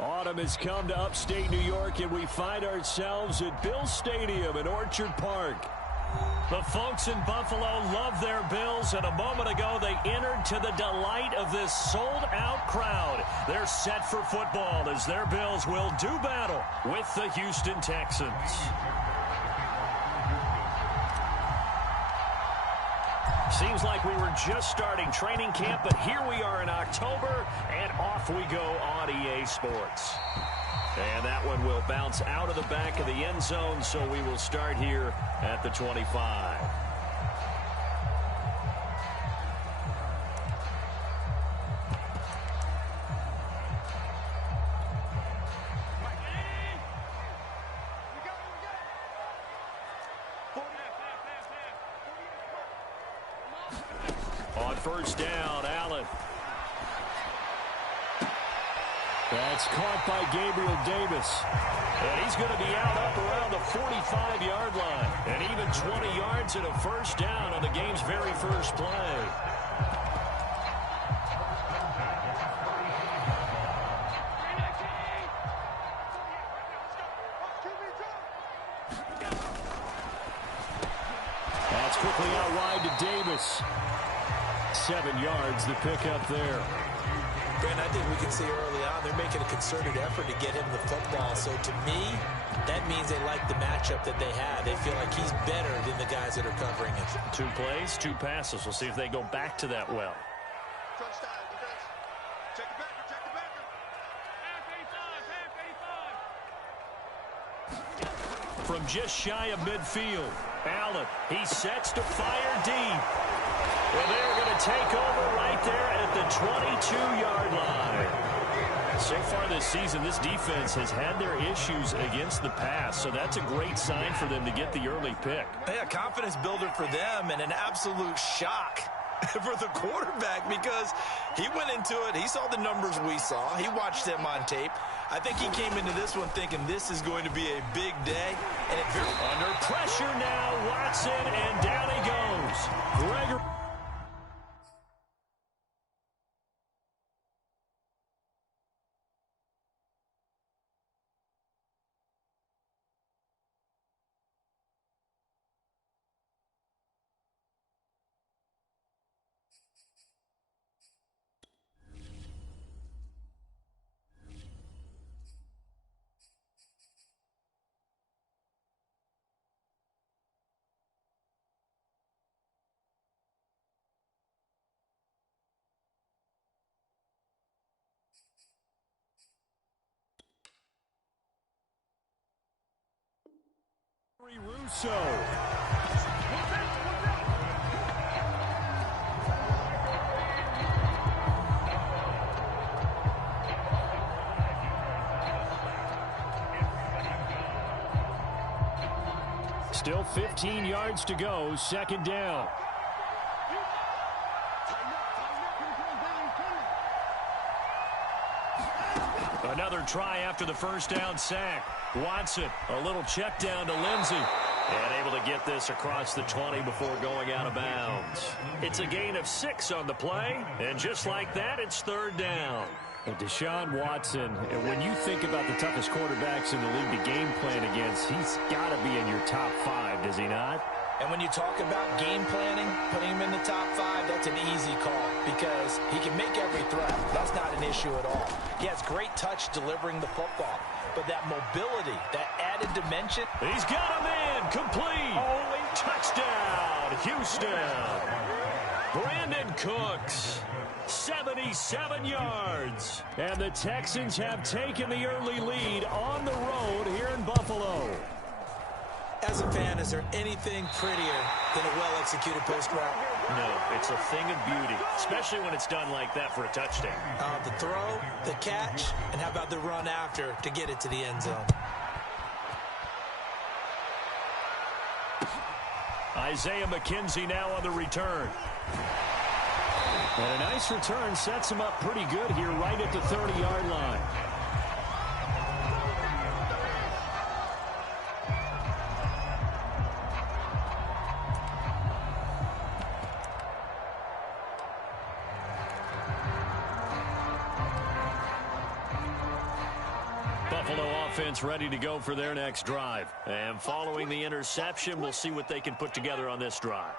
Autumn has come to upstate New York, and we find ourselves at Bill Stadium in Orchard Park. The folks in Buffalo love their Bills, and a moment ago they entered to the delight of this sold-out crowd. They're set for football as their Bills will do battle with the Houston Texans. Seems like we were just starting training camp, but here we are in October, and off we go on EA Sports. And that one will bounce out of the back of the end zone, so we will start here at the 25. On first down, Allen. That's caught by Gabriel Davis. And he's going to be out up around the 45-yard line. And even 20 yards and a first down on the game's very first play. That's quickly out wide to Davis. 7 yards, the pickup there. Brent, I think we can see early on they're making a concerted effort to get him the football. So to me, that means they like the matchup that they have. They feel like he's better than the guys that are covering him. 2 plays, 2 passes. We'll see if they go back to that well. From just shy of midfield, Allen, he sets to fire deep. And they're going to take over right there at the 22-yard line. So far this season, this defense has had their issues against the pass, so that's a great sign for them to get the early pick. Yeah, confidence builder for them and an absolute shock for the quarterback because he went into it. He saw the numbers we saw. He watched them on tape. I think he came into this one thinking this is going to be a big day. And under pressure now, Watson, and down he goes. Gregory. Russo. Still 15 yards to go, second down. Another try after the first down sack. Watson, a little check down to Lindsey. And able to get this across the 20 before going out of bounds. It's a gain of 6 on the play. And just like that, it's third down. And Deshaun Watson, and when you think about the toughest quarterbacks in the league to game plan against, he's got to be in your top 5, does he not? And when you talk about game planning, putting him in the top 5, that's an easy call because he can make every throw. That's not an issue at all. He has great touch delivering the football. But that mobility, that added dimension. He's got him in. Complete. Holy touchdown, Houston. Brandon Cooks, 77 yards. And the Texans have taken the early lead on the road here in Buffalo. As a fan, is there anything prettier than a well-executed post route? No, it's a thing of beauty, especially when it's done like that for a touchdown. The throw, the catch, and how about the run after to get it to the end zone? Isaiah McKenzie now on the return. And a nice return sets him up pretty good here right at the 30-yard line. Buffalo offense ready to go for their next drive. And following the interception, we'll see what they can put together on this drive.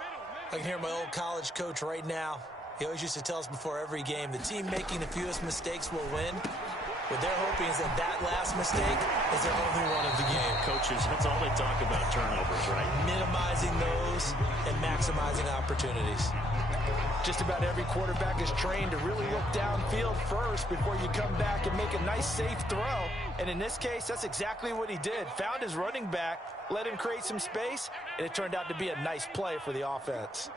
I can hear my old college coach right now. He always used to tell us before every game, the team making the fewest mistakes will win. What they're hoping is that last mistake is their only one of the game. Coaches, that's all they talk about, turnovers, right? Minimizing those and maximizing opportunities. Just about every quarterback is trained to really look downfield first before you come back and make a nice, safe throw. And in this case, that's exactly what he did. Found his running back, let him create some space, and it turned out to be a nice play for the offense.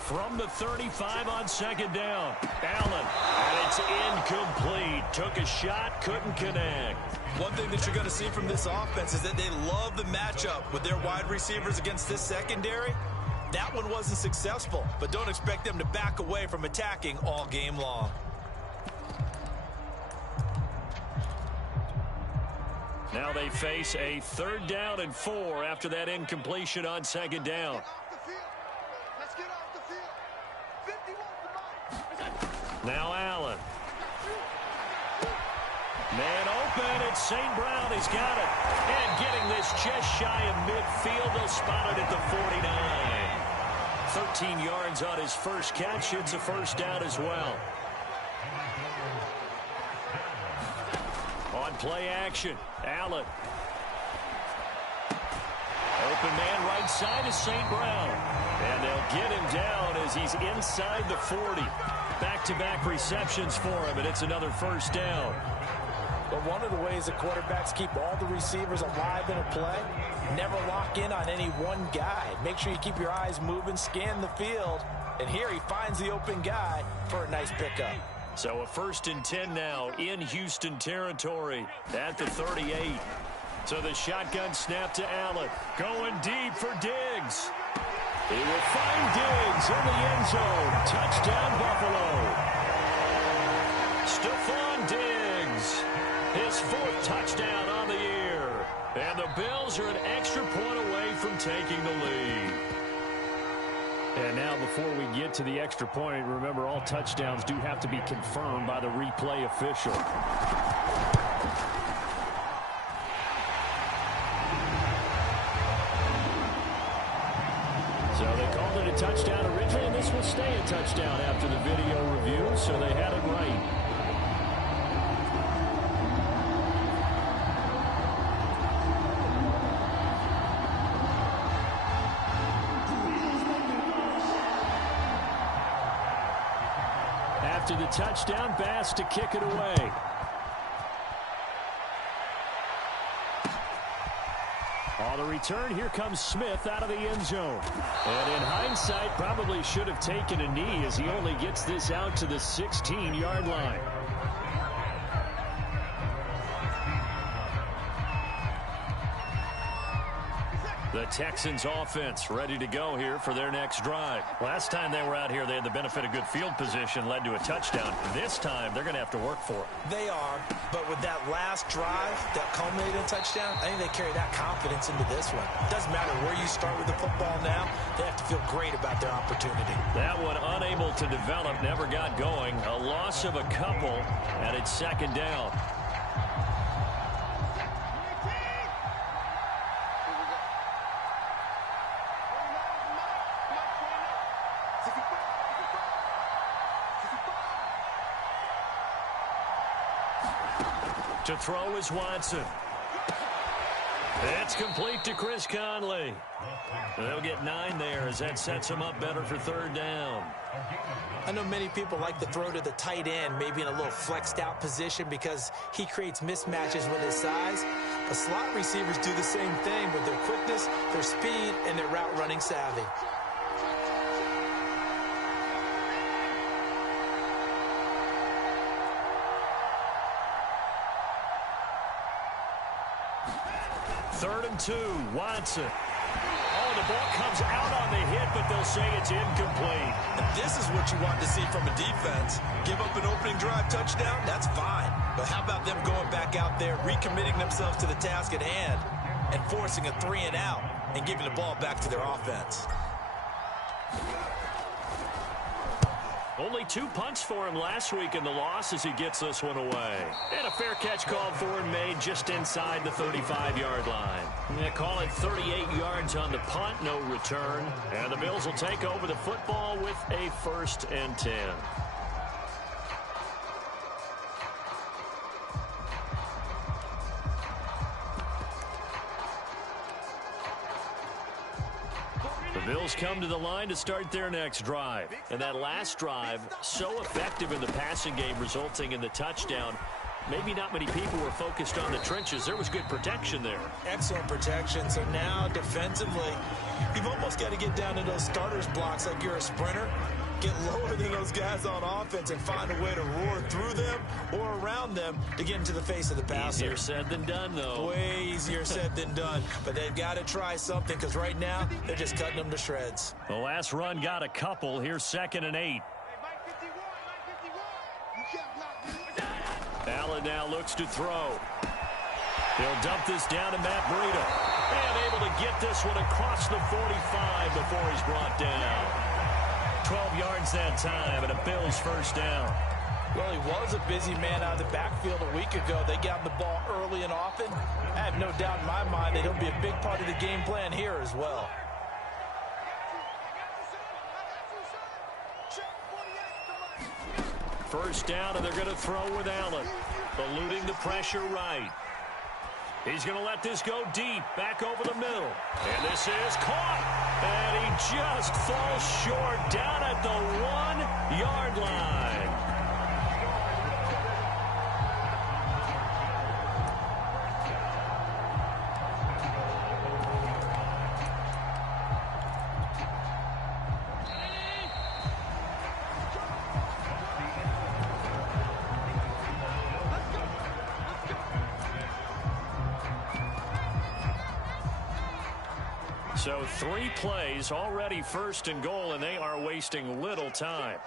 From the 35 on second down, Allen, and it's incomplete. Took a shot, couldn't connect. One thing that you're going to see from this offense is that they love the matchup with their wide receivers against this secondary. That one wasn't successful, but don't expect them to back away from attacking all game long. Now they face a 3rd down and 4 after that incompletion on second down. Now Allen. Man open, it's St. Brown. He's got it. And getting this just shy of midfield. They'll spot it at the 49. 13 yards on his first catch. It's a first down as well. On play action, Allen. Open man right side is St. Brown. And they'll get him down as he's inside the 40. Back-to-back receptions for him, and it's another first down. But one of the ways the quarterbacks keep all the receivers alive in a play, never lock in on any one guy. Make sure you keep your eyes moving, scan the field, and here he finds the open guy for a nice pickup. So a 1st and 10 now in Houston territory at the 38. So the shotgun snap to Allen. Going deep for Diggs. He will find Diggs in the end zone. Touchdown, Buffalo. Stephon Diggs, his 4th touchdown on the year. And the Bills are an extra point away from taking the lead. And now before we get to the extra point, remember all touchdowns do have to be confirmed by the replay official. So they called it a touchdown originally, and this will stay a touchdown after the video review, so they had it right. After the touchdown, Bass to kick it away. On the return, here comes Smith out of the end zone. And in hindsight, probably should have taken a knee as he only gets this out to the 16-yard line. The Texans offense ready to go here for their next drive. Last time they were out here, they had the benefit of good field position, led to a touchdown. This time, they're going to have to work for it. They are, but with that last drive that culminated in a touchdown, I think they carry that confidence into this one. Doesn't matter where you start with the football now, they have to feel great about their opportunity. That one unable to develop, never got going. A loss of a couple, and it's 2nd down. To throw is Watson. It's complete to Chris Conley. They'll get 9 there as that sets them up better for 3rd down. I know many people like to throw to the tight end, maybe in a little flexed out position because he creates mismatches with his size. But slot receivers do the same thing with their quickness, their speed, and their route running savvy. Third and 2, Watson. Oh, the ball comes out on the hit, but they'll say it's incomplete. And this is what you want to see from a defense. Give up an opening drive touchdown, that's fine. But how about them going back out there, recommitting themselves to the task at hand, and forcing a 3 and out, and giving the ball back to their offense. Only 2 punts for him last week in the loss as he gets this one away. And a fair catch called for and made just inside the 35-yard line. They call it 38 yards on the punt, no return. And the Bills will take over the football with a 1st and 10. The Bills come to the line to start their next drive. And that last drive, so effective in the passing game, resulting in the touchdown. Maybe not many people were focused on the trenches. There was good protection there. Excellent protection. So now defensively, you've almost got to get down to those starters blocks like you're a sprinter. Get lower than those guys on offense and find a way to roar through them or around them to get into the face of the passer. Easier said than done, though. Way easier said than done. But they've got to try something because right now they're just cutting them to shreds. The last run got a couple. Here's 2nd and 8. Allen now looks to throw. He'll dump this down to Matt Breida. And able to get this one across the 45 before he's brought down. 12 yards that time, and a Bills 1st down. Well, he was a busy man out of the backfield a week ago. They got him the ball early and often. I have no doubt in my mind that he'll be a big part of the game plan here as well. First down, and they're going to throw with Allen. Eluding the pressure right. He's going to let this go deep, back over the middle. And this is caught. And he just falls short down at the 1-yard line. So 3 plays, already 1st and goal, and they are wasting little time.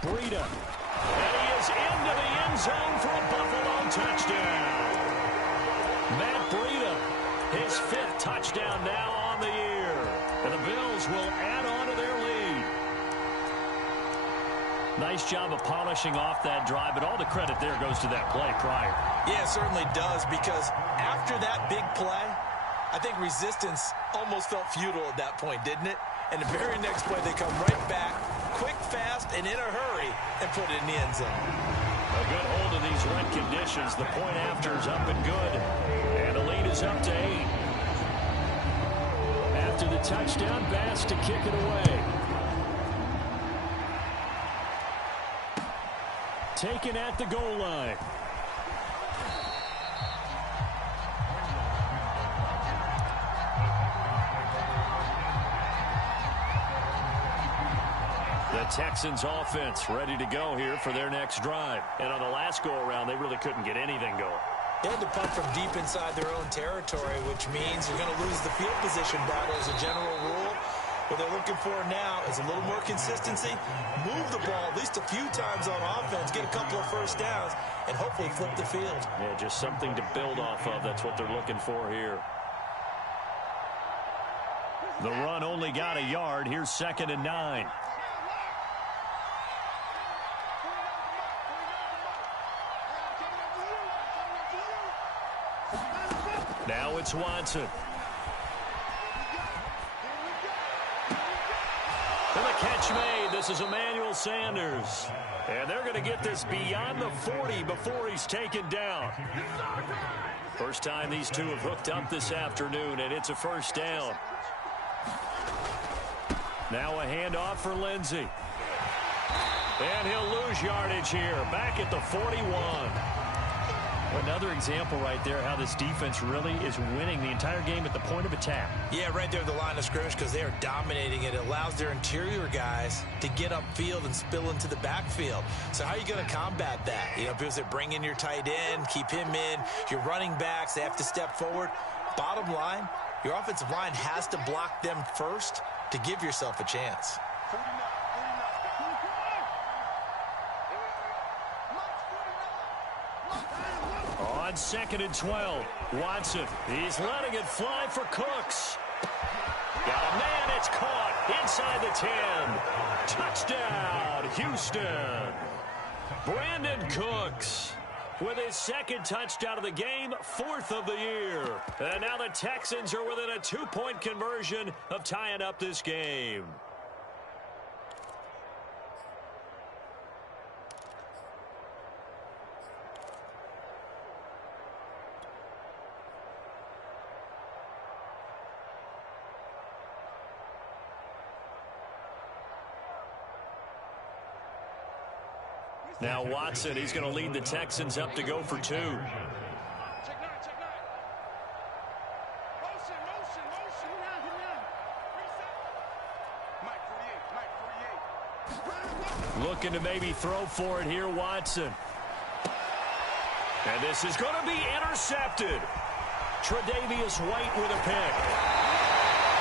Breida. And he is into the end zone for a Buffalo touchdown. Matt Breida. His 5th touchdown now on the year. And the Bills will add on to their lead. Nice job of polishing off that drive, but all the credit there goes to that play prior. Yeah, it certainly does, because after that big play, I think resistance almost felt futile at that point, didn't it? And the very next play, they come right back, quick, fast, and in a hurry, and put it in the end zone. A good hold in these wet conditions. The point after is up and good. And the lead is up to 8. After the touchdown, Bass to kick it away. Taken at the goal line. The Texans offense ready to go here for their next drive. And on the last go-around, they really couldn't get anything going. They had to punt from deep inside their own territory, which means you're going to lose the field position battle as a general rule. What they're looking for now is a little more consistency, move the ball at least a few times on offense, get a couple of 1st downs, and hopefully flip the field. Yeah, just something to build off of. That's what they're looking for here. The run only got a yard. Here's 2nd and 9. Now it's Watson. And the catch made. This is Emmanuel Sanders. And they're going to get this beyond the 40 before he's taken down. First time these two have hooked up this afternoon, and it's a 1st down. Now a handoff for Lindsey. And he'll lose yardage here. Back at the 41. Another example right there how this defense really is winning the entire game at the point of attack. Yeah, right there at the line of scrimmage because they are dominating it. It allows their interior guys to get upfield and spill into the backfield. So how are you going to combat that? You know, because they bring in your tight end, keep him in. Your running backs, they have to step forward. Bottom line, your offensive line has to block them first to give yourself a chance. on 2nd and 12. Watson, he's letting it fly for Cooks. Got a man, it's caught inside the 10. Touchdown, Houston. Brandon Cooks with his 2nd touchdown of the game, 4th of the year. And now the Texans are within a 2-point conversion of tying up this game. Now Watson, he's going to lead the Texans up to go for 2. Looking to maybe throw for it here, Watson. And this is going to be intercepted. Tre'Davious White with a pick.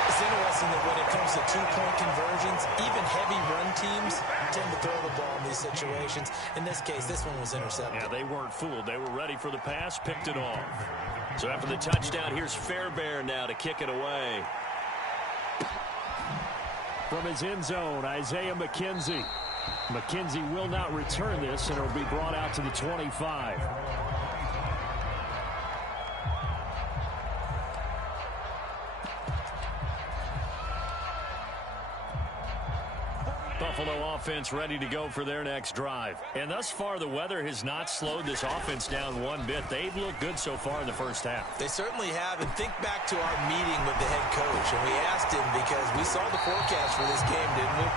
It's interesting that when it comes to 2-point conversions, even heavy run teams tend to throw the ball in these situations. In this case, this one was intercepted. Yeah, they weren't fooled. They were ready for the pass, picked it off. So after the touchdown, here's Fairbairn now to kick it away. From his end zone, Isaiah McKenzie. McKenzie will not return this, and it will be brought out to the 25. Buffalo offense ready to go for their next drive. And thus far, the weather has not slowed this offense down one bit. They've looked good so far in the first half. They certainly have. And think back to our meeting with the head coach. And we asked him because we saw the forecast for this game, didn't we?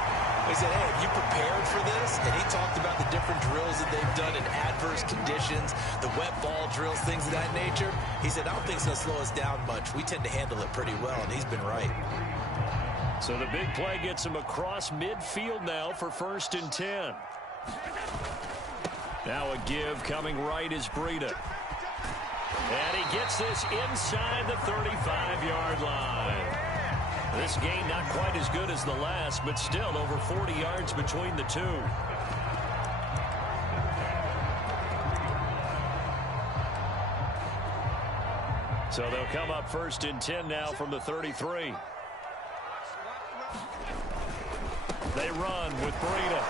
We said, hey, have you prepared for this? And he talked about the different drills that they've done in adverse conditions, the wet ball drills, things of that nature. He said, I don't think it's going to slow us down much. We tend to handle it pretty well, and he's been right. So the big play gets him across midfield now for 1st and 10. Now a give coming right is Breida. And he gets this inside the 35-yard line. This game not quite as good as the last, but still over 40 yards between the two. So they'll come up 1st and 10 now from the 33. They run with Breida.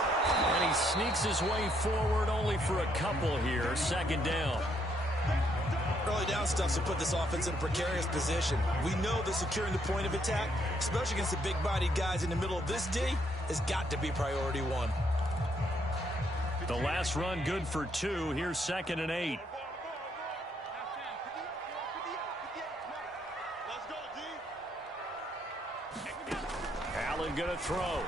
And he sneaks his way forward only for a couple here. 2nd down. Early down stuff to put this offense in a precarious position. We know that securing the point of attack, especially against the big-bodied guys in the middle of this D, has got to be priority 1. The last run good for 2. Here's 2nd and 8. Allen going to throw.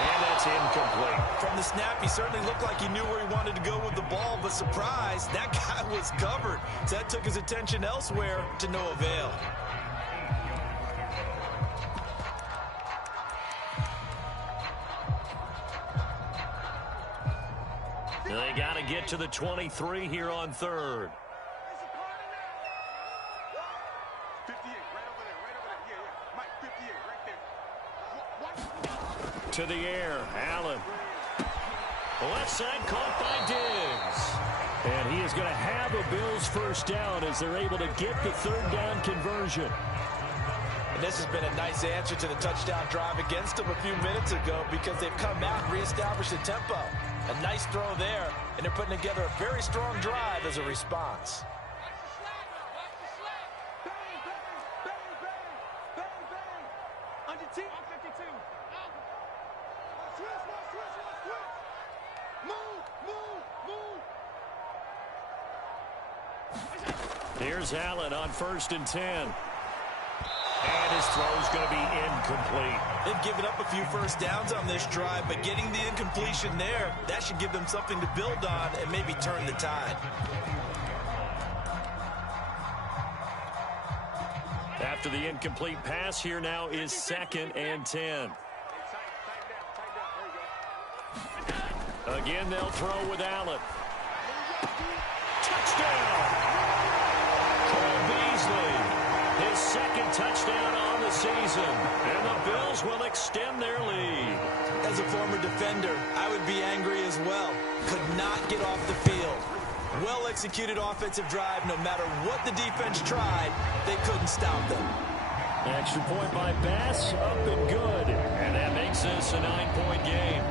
And that's incomplete. From the snap, he certainly looked like he knew where he wanted to go with the ball, but surprise, that guy was covered. So that took his attention elsewhere to no avail. They got to get to the 23 here on 3rd. To the air, Allen. Left side caught by Diggs. And he is going to have a Bills 1st down as they're able to get the 3rd down conversion. And this has been a nice answer to the touchdown drive against them a few minutes ago because they've come out and reestablished the tempo. A nice throw there, and they're putting together a very strong drive as a response. Here's Allen on 1st and 10. And his throw's going to be incomplete. They've given up a few 1st downs on this drive, but getting the incompletion there, that should give them something to build on and maybe turn the tide. After the incomplete pass, here now is 2nd and 10. Again, they'll throw with Allen. Touchdown! Cole Beasley, his 2nd touchdown on the season. And the Bills will extend their lead. As a former defender, I would be angry as well. Could not get off the field. Well-executed offensive drive. No matter what the defense tried, they couldn't stop them. Extra point by Bass, up and good. And that makes this a 9-point game.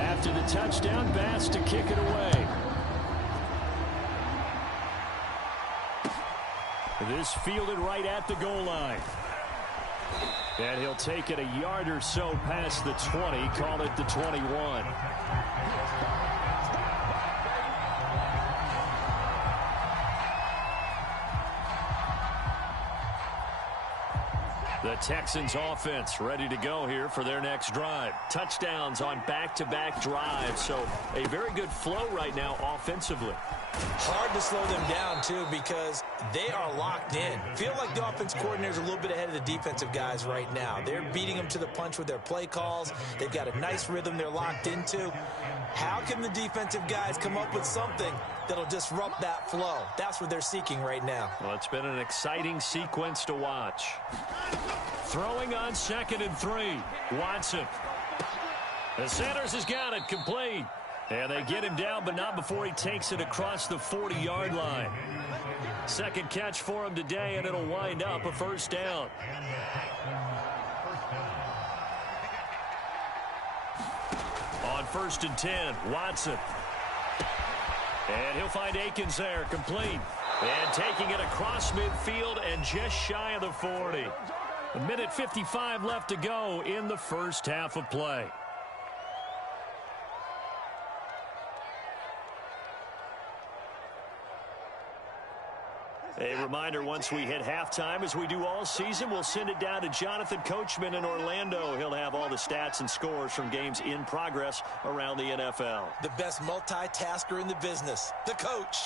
After the touchdown, Bass to kick it away. This fielded right at the goal line. And he'll take it a yard or so past the 20, call it the 21. The Texans offense ready to go here for their next drive. Touchdowns on back-to-back drives, so a very good flow right now offensively. Hard to slow them down, too, because they are locked in. Feel like the offense coordinator's a little bit ahead of the defensive guys right now. They're beating them to the punch with their play calls. They've got a nice rhythm they're locked into. How can the defensive guys come up with something that'll disrupt that flow? That's what they're seeking right now. Well, it's been an exciting sequence to watch. Throwing on 2nd and 3. Watson. The Sanders has got it complete. And they get him down, but not before he takes it across the 40-yard line. Second catch for him today, and it'll wind up a first down. On 1st and 10, Watson. And he'll find Akins there, complete. And taking it across midfield and just shy of the 40. A minute 55 left to go in the first half of play. A reminder, once we hit halftime, as we do all season, we'll send it down to Jonathan Coachman in Orlando. He'll have all the stats and scores from games in progress around the NFL. The best multitasker in the business, the coach.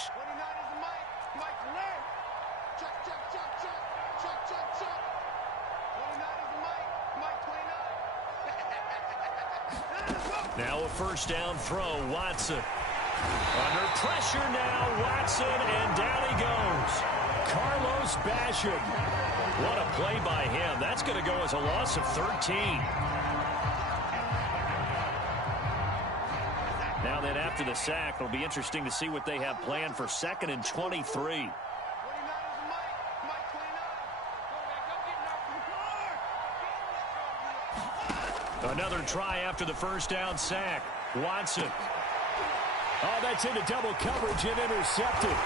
Now a first down throw, Watson. Under pressure now, Watson, and down he goes. Carlos Basham. What a play by him. That's going to go as a loss of 13. Now then, after the sack, it'll be interesting to see what they have planned for 2nd and 23. Another try after the first down sack. Watson. Oh, that's into double coverage and intercepted.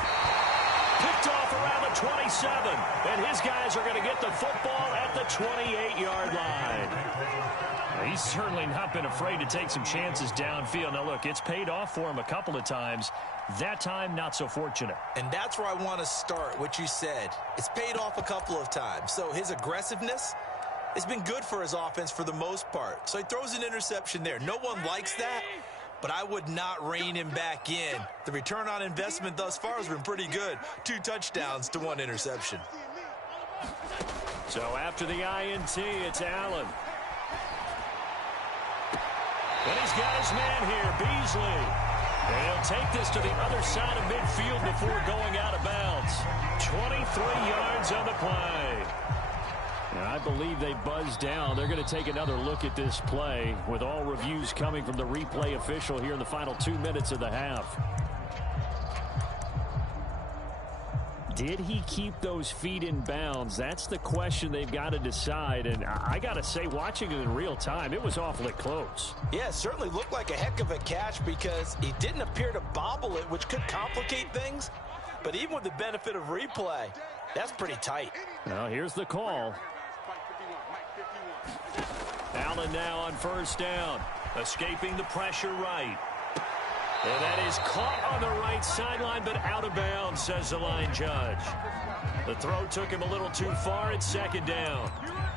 Picked off around the 27. And his guys are going to get the football at the 28-yard line. He's certainly not been afraid to take some chances downfield. Now, look, it's paid off for him a couple of times. That time, not so fortunate. And that's where I want to start, what you said. It's paid off a couple of times. So his aggressiveness, it's been good for his offense for the most part. So he throws an interception there. No one likes that, but I would not rein him back in. The return on investment thus far has been pretty good. 2 touchdowns to 1 interception. So after the INT, it's Allen. And he's got his man here, Beasley. And he'll take this to the other side of midfield before going out of bounds. 23 yards on the play. And I believe they buzzed down. They're going to take another look at this play with all reviews coming from the replay official here in the final 2 minutes of the half. Did he keep those feet in bounds? That's the question they've got to decide. And I got to say, watching it in real time, it was awfully close. Yeah, it certainly looked like a heck of a catch because he didn't appear to bobble it, which could complicate things. But even with the benefit of replay, that's pretty tight. Now, here's the call. Allen now on first down, escaping the pressure right. And that is caught on the right sideline, but out of bounds, says the line judge. The throw took him a little too far. It's 2nd down.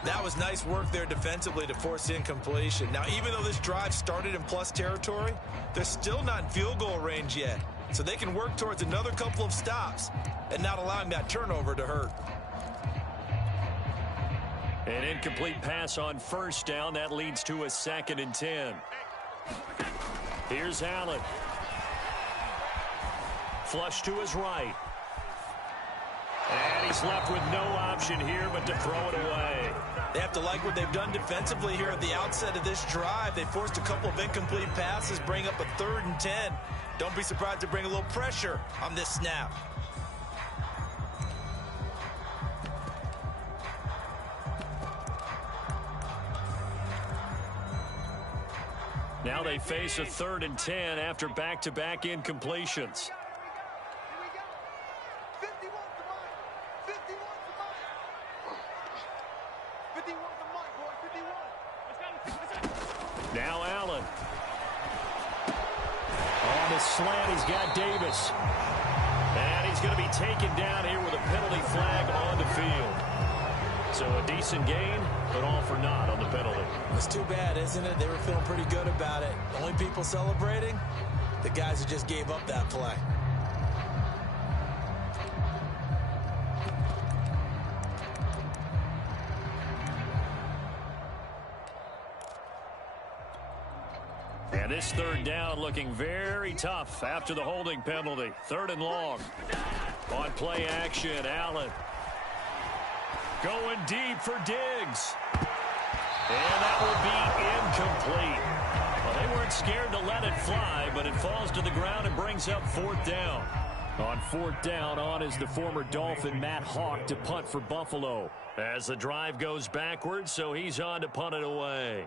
That was nice work there defensively to force incompletion. Now, even though this drive started in plus territory, they're still not in field goal range yet. So they can work towards another couple of stops and not allowing that turnover to hurt. An incomplete pass on first down. That leads to a 2nd and 10. Here's Allen. Flush to his right. And he's left with no option here but to throw it away. They have to like what they've done defensively here at the outset of this drive. They forced a couple of incomplete passes, bring up a 3rd and 10. Don't be surprised to bring a little pressure on this snap. Now they face a 3rd and 10 after back-to-back incompletions. Now Allen. On the slant, he's got Davis. And he's going to be taken down here with a penalty flag on the field. So a decent gain, but all for naught on the penalty. It's too bad, isn't it? They were feeling pretty good about it. Only people celebrating, the guys who just gave up that play. And this 3rd down looking very tough after the holding penalty. 3rd and long. On play action, Allen. Going deep for Diggs. And that will be incomplete. Well, they weren't scared to let it fly, but it falls to the ground and brings up 4th down. On 4th down, on is the former Dolphin Matt Hawk to punt for Buffalo. As the drive goes backwards, so he's on to punt it away.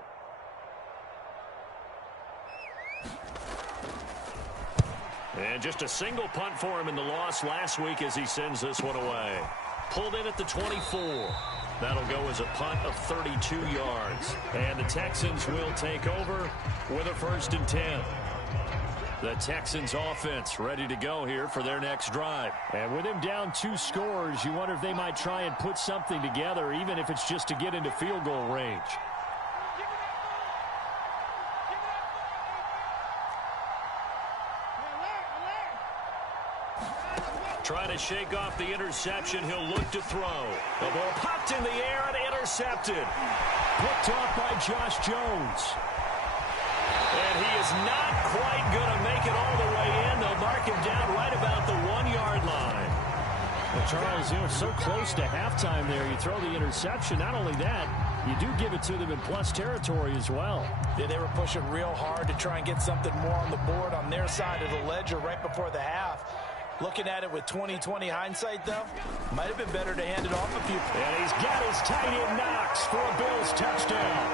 And just a single punt for him in the loss last week as he sends this one away. Pulled in at the 24. That'll go as a punt of 32 yards. And the Texans will take over with a 1st and 10. The Texans offense ready to go here for their next drive. And with him down 2 scores, you wonder if they might try and put something together, even if it's just to get into field goal range. Trying to shake off the interception. He'll look to throw. The ball popped in the air and intercepted. Picked off by Josh Jones. And he is not quite going to make it all the way in. They'll mark him down right about the 1-yard line. Well, Charles, you know, so close to halftime there. You throw the interception. Not only that, you do give it to them in plus territory as well. Yeah, they were pushing real hard to try and get something more on the board on their side of the ledger right before the half. Looking at it with 20/20 hindsight, though, might have been better to hand it off a few. And he's got his tight end Knox for a Bills touchdown.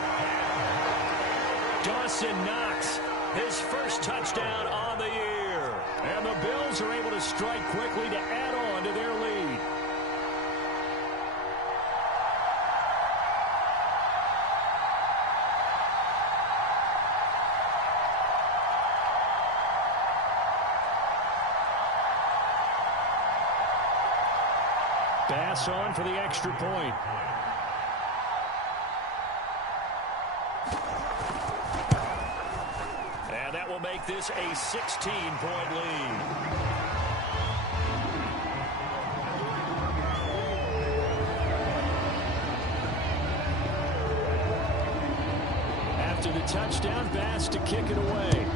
Dawson Knox, his first touchdown on the year. And the Bills are able to strike quickly to add on to their lead. Pass on for the extra point. And that will make this a 16-point lead. After the touchdown, Bass to kick it away.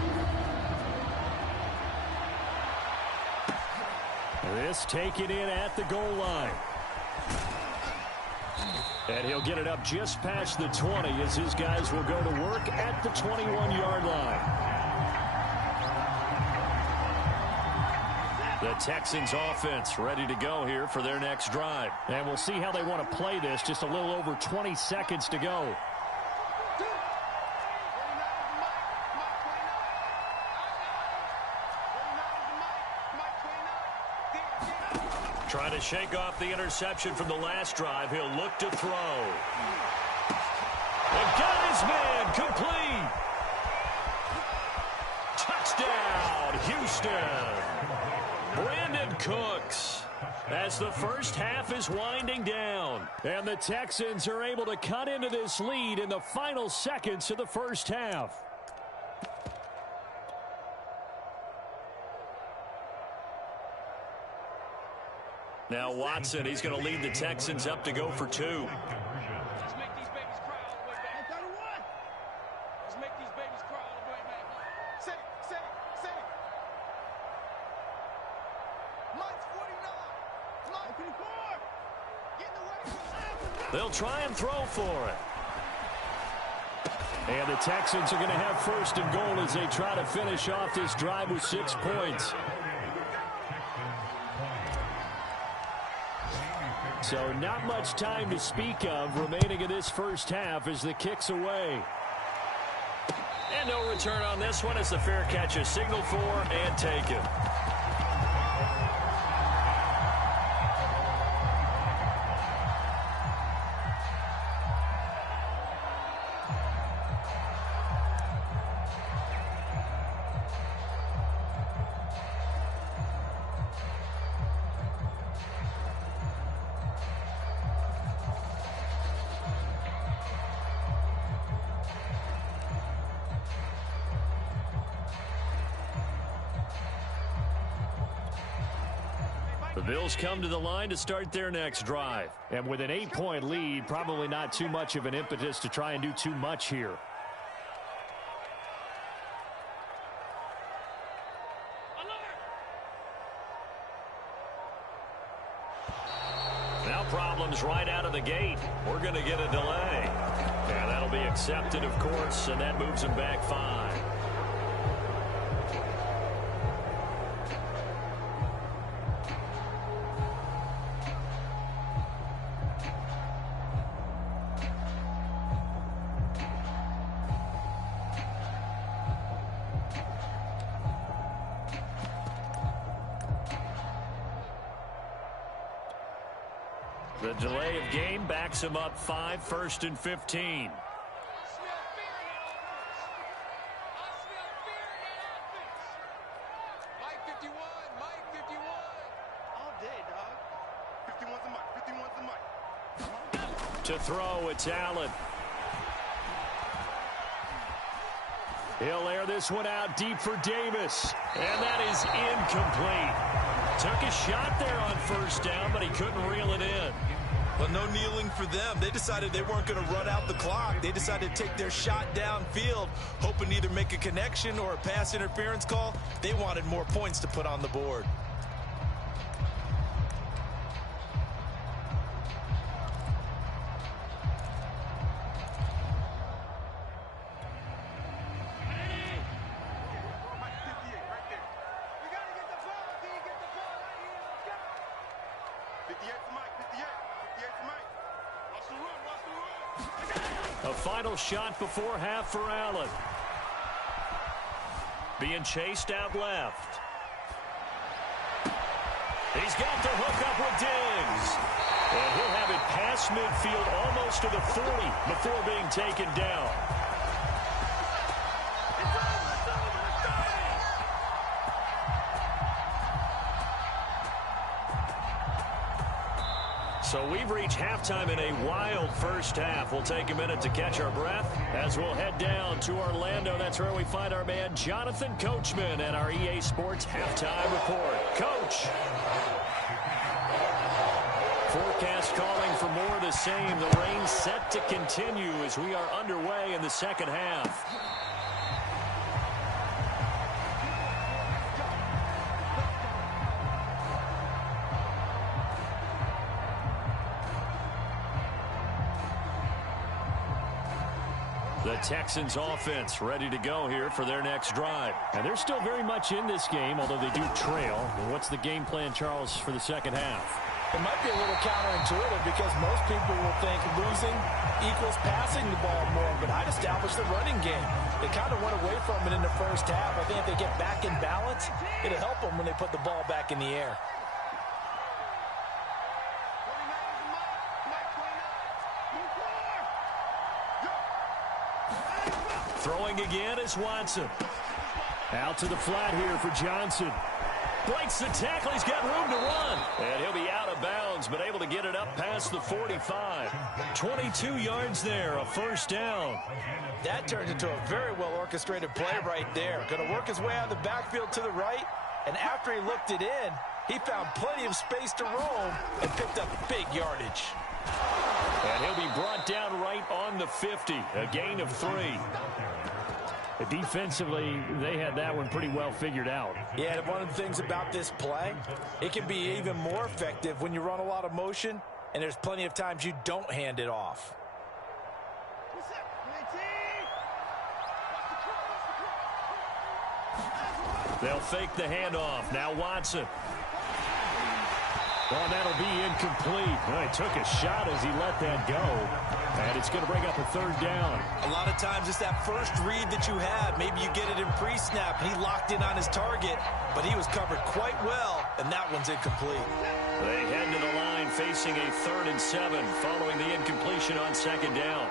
This taken in at the goal line. And he'll get it up just past the 20 as his guys will go to work at the 21-yard line. The Texans offense ready to go here for their next drive. And we'll see how they want to play this. Just a little over 20 seconds to go. Trying to shake off the interception from the last drive. He'll look to throw. And got his man complete. Touchdown, Houston. Brandon Cooks. As the first half is winding down. And the Texans are able to cut into this lead in the final seconds of the first half. Now Watson, he's going to lead the Texans up to go for 2. Let's make these babies cry all the way back. Let's make these babies cry all the way back. Say it. Mike's 49. They'll try and throw for it. And the Texans are going to have first and goal as they try to finish off this drive with 6 points. So not much time to speak of remaining in this first half as the kick's away. And no return on this one as the fair catch is signaled for and taken. The Bills come to the line to start their next drive. And with an 8-point lead, probably not too much of an impetus to try and do too much here. Now problems right out of the gate. We're going to get a delay. And that'll be accepted, of course, and that moves them back 5. The delay of game backs him up 5, 1st and 15. To throw, it's Allen. He'll air this one out deep for Davis. And that is incomplete. Took a shot there on first down, but he couldn't reel it in. Well, no kneeling for them. They decided they weren't going to run out the clock. They decided to take their shot downfield, hoping to either make a connection or a pass interference call. They wanted more points to put on the board. A final shot before half for Allen. Being chased out left. He's got the hook up with Diggs. And he'll have it past midfield almost to the 40 before being taken down. So we've reached halftime in a wild first half. We'll take a minute to catch our breath as we'll head down to Orlando. That's where we find our man Jonathan Coachman and our EA Sports Halftime Report. Coach. Forecast calling for more of the same. The rain set to continue as we are underway in the second half. The Texans offense ready to go here for their next drive. And they're still very much in this game, although they do trail. What's the game plan, Charles, for the second half? It might be a little counterintuitive because most people will think losing equals passing the ball more, but I'd establish the running game. They kind of went away from it in the first half. I think if they get back in balance, it'll help them when they put the ball back in the air. Throwing again is Watson. Out to the flat here for Johnson. Breaks the tackle. He's got room to run. And he'll be out of bounds, but able to get it up past the 45. 22 yards there, a first down. That turned into a very well-orchestrated play right there. Going to work his way out of the backfield to the right, and after he looked it in, he found plenty of space to roam and picked up big yardage. And he'll be brought down right on the 50, a gain of 3. Defensively, they had that one pretty well figured out. Yeah, and one of the things about this play, it can be even more effective when you run a lot of motion, and there's plenty of times you don't hand it off. They'll fake the handoff. Now Watson. Well, that'll be incomplete. Well, he took a shot as he let that go. And it's going to bring up a third down. A lot of times it's that first read that you had. Maybe you get it in pre-snap, and he locked in on his target, but he was covered quite well, and that one's incomplete. They head to the line facing a 3rd and 7 following the incompletion on 2nd down.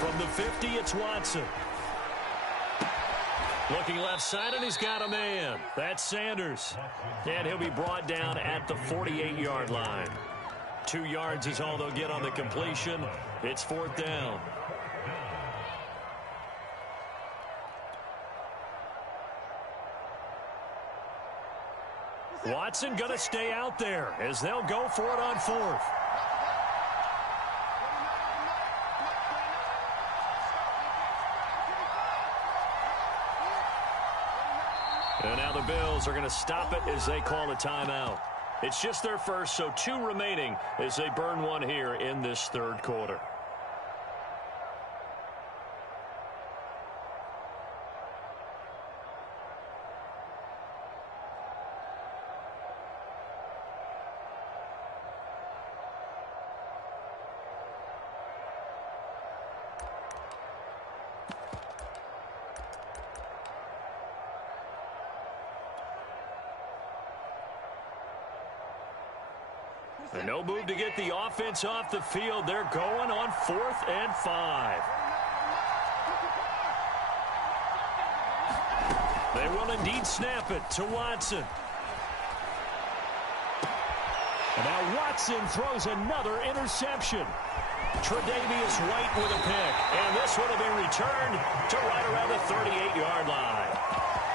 From the 50, it's Watson. Looking left side, and he's got a man. That's Sanders. And he'll be brought down at the 48-yard line. 2 yards is all they'll get on the completion. It's 4th down. Watson going to stay out there as they'll go for it on 4th. And now the Bills are going to stop it as they call a timeout. It's just their first, so 2 remaining as they burn one here in this 3rd quarter. And no move to get the offense off the field. They're going on 4th and 5. They will indeed snap it to Watson. And now Watson throws another interception. Tre'Davious White with a pick. And this one will be returned to right around the 38-yard line.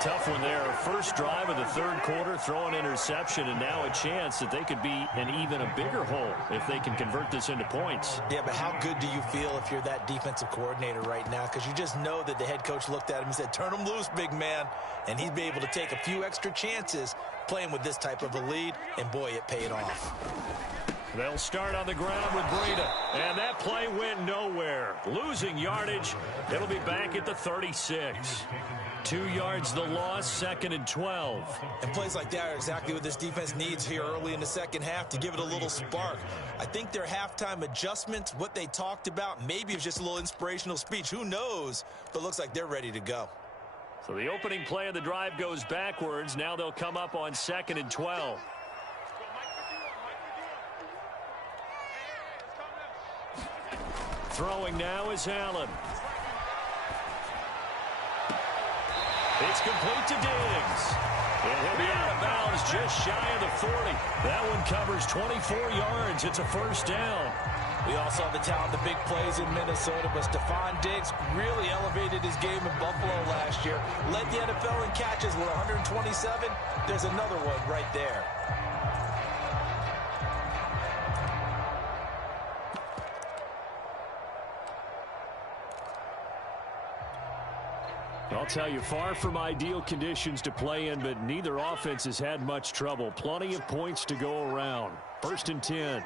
Tough one there. First drive of the 3rd quarter, throw an interception, and now a chance that they could be in even a bigger hole if they can convert this into points. Yeah, but how good do you feel if you're that defensive coordinator right now? Because you just know that the head coach looked at him and said, turn him loose, big man. And he'd be able to take a few extra chances playing with this type of a lead, and boy, it paid off. They'll start on the ground with Breida, and that play went nowhere. Losing yardage. It'll be back at the 36. 2 yards the loss, 2nd and 12. And plays like that are exactly what this defense needs here early in the second half to give it a little spark. I think their halftime adjustments, what they talked about, maybe it's just a little inspirational speech. Who knows? But looks like they're ready to go. So the opening play of the drive goes backwards. Now they'll come up on 2nd and 12. Throwing now is Allen. It's complete to Diggs. And he'll be out of bounds just shy of the 40. That one covers 24 yards. It's a first down. We all saw the talent, the big plays in Minnesota, but Stephon Diggs really elevated his game in Buffalo last year. Led the NFL in catches with 127. There's another one right there. I'll tell you, far from ideal conditions to play in, but neither offense has had much trouble. Plenty of points to go around. 1st and 10.